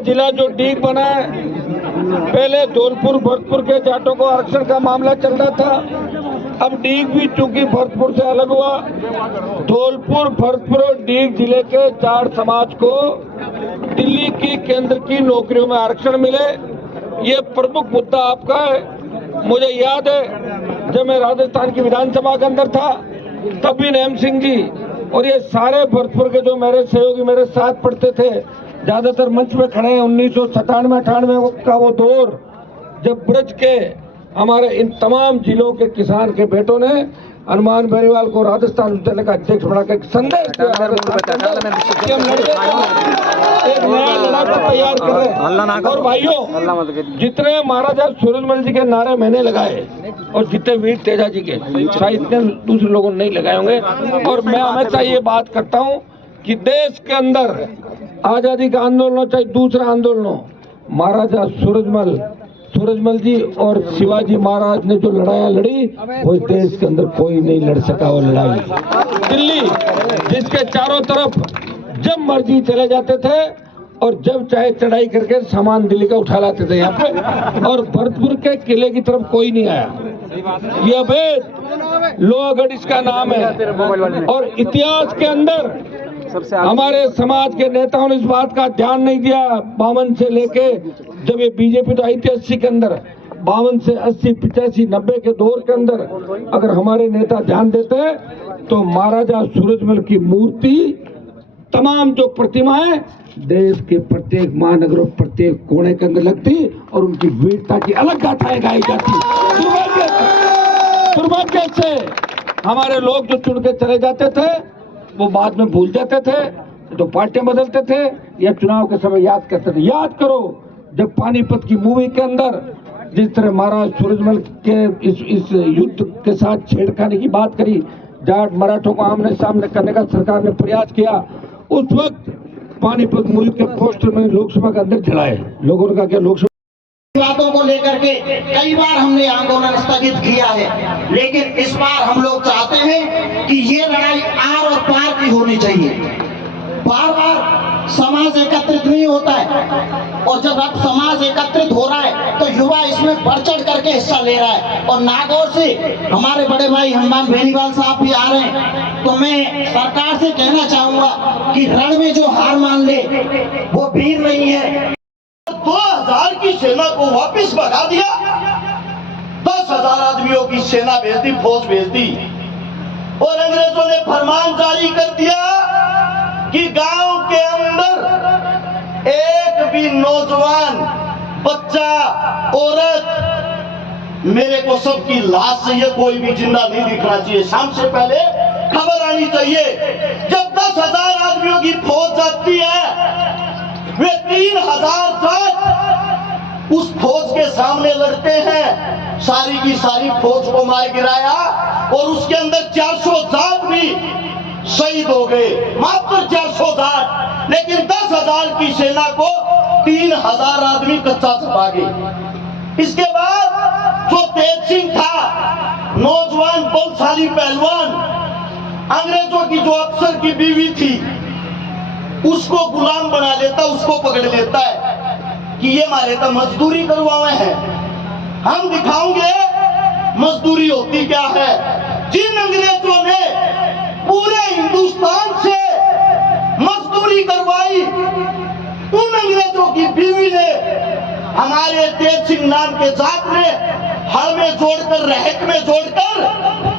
जिला जो डीग बना है, पहले धौलपुर भरतपुर के जाटों को आरक्षण का मामला चल रहा था। अब डीग भी चूंकि भरतपुर से अलग हुआ, धौलपुर भरतपुर और डीग जिले के जाट समाज को दिल्ली की केंद्र की नौकरियों में आरक्षण मिले, ये प्रमुख मुद्दा आपका है। मुझे याद है जब मैं राजस्थान की विधानसभा के अंदर था, तब भी नैम सिंह जी और ये सारे भरतपुर के जो मेरे सहयोगी मेरे साथ पढ़ते थे, ज्यादातर मंच में खड़े हैं। 1997-98 का वो दौर जब ब्रज के हमारे इन तमाम जिलों के किसान के बेटों ने हनुमान बेनीवाल को राजस्थान विश्वविद्यालय का अध्यक्ष बनाकर एक संदेश दिया कि हम लड़के एक नया लड़ाका तैयार कर रहे हैं। और भाइयों, जितने महाराजा सूरजमल जी के नारे मैंने लगाए और जितने वीर तेजा जी के, शायद इतने दूसरे लोगों ने नहीं लगाए होंगे। और मैं हमेशा ये बात करता हूँ कि देश के अंदर आजादी का आंदोलन हो चाहे दूसरा आंदोलन हो, महाराजा सूरजमल जी और शिवाजी महाराज ने जो लड़ाइयाँ लड़ी, वो देश के अंदर कोई नहीं लड़ सका वो लड़ाई। दिल्ली जिसके चारों तरफ जब मर्जी चले जाते थे और जब चाहे चढ़ाई करके सामान दिल्ली का उठा लाते थे यहाँ पे, और भरतपुर के किले की तरफ कोई नहीं आया। ये अभेद लोहागढ़ इसका नाम है। और इतिहास के अंदर हमारे समाज के नेताओं ने इस बात का ध्यान नहीं दिया। 52 से लेके जब ये बीजेपी तो आई थी 80 के अंदर, 52 से 80, 85, 90 के दौर के अंदर अगर हमारे नेता ध्यान देते तो महाराजा सूरजमल की मूर्ति, तमाम जो प्रतिमाएं देश के प्रत्येक महानगरों प्रत्येक कोने के अंदर लगती और उनकी वीरता की अलग गाथाएं गाई जाती। दुर्भाग्य से हमारे लोग जो चुन के चले जाते थे वो बाद में भूल जाते थे, तो पार्टियां बदलते थे या चुनाव के समय याद करते थे। याद करो जब पानीपत की मूवी के अंदर जिस तरह महाराज सूरजमल के इस युद्ध के साथ छेड़खानी की बात करी, जाट मराठों को आमने सामने करने का सरकार ने प्रयास किया, उस वक्त पानीपत मूवी के पोस्टर में लोकसभा के अंदर जलाए। लोगों ने कहा कि लोकसभा बातों को लेकर के कई बार हमने आंदोलन स्थगित किया है, लेकिन इस बार हम लोग चाहते हैं कि ये लड़ाई आर और पार की होनी चाहिए। बार बार समाज एकत्रित नहीं होता है, और जब अब समाज एकत्रित हो रहा है तो युवा इसमें बढ़ चढ़ करके हिस्सा ले रहा है। और नागौर से हमारे बड़े भाई हनुमान बेनीवाल साहब भी आ रहे हैं, तो मैं सरकार से कहना चाहूंगा कि रण में जो हार मान ले वो वीर नहीं है। 2000 की सेना को वापस भगा दिया, 10,000 आदमियों की सेना भेज दी, फौज भेज दी, और अंग्रेजों ने फरमान जारी कर दिया कि गांव के अंदर एक भी नौजवान, बच्चा, औरत, मेरे को सबकी लाश चाहिए, कोई भी जिंदा नहीं दिखना चाहिए। शाम से पहले खबर आनी चाहिए। जब 10,000 आदमियों की फौज जाती है, वे 3,000 जाट उस फौज के सामने लड़ते हैं। सारी की सारी फौज को मार गिराया और उसके अंदर 400 जाट भी शहीद हो गए, मात्र 400 जाट। लेकिन 10,000 की सेना को 3,000 आदमी कच्चा छपा गए। इसके बाद जो तेज सिंह था, नौजवान बलशाली पहलवान, अंग्रेजों की जो अफसर की बीवी थी, उसको गुलाम बना लेता, उसको पकड़ लेता है कि ये हमारे तो मजदूरी करवाए हैं, हम दिखाओगे मजदूरी होती क्या है। जिन अंग्रेजों ने पूरे हिंदुस्तान से मजदूरी करवाई, उन अंग्रेजों की बीवी ने हमारे तेज सिंह नाम के जाट ने हल में जोड़कर, रहक में जोड़कर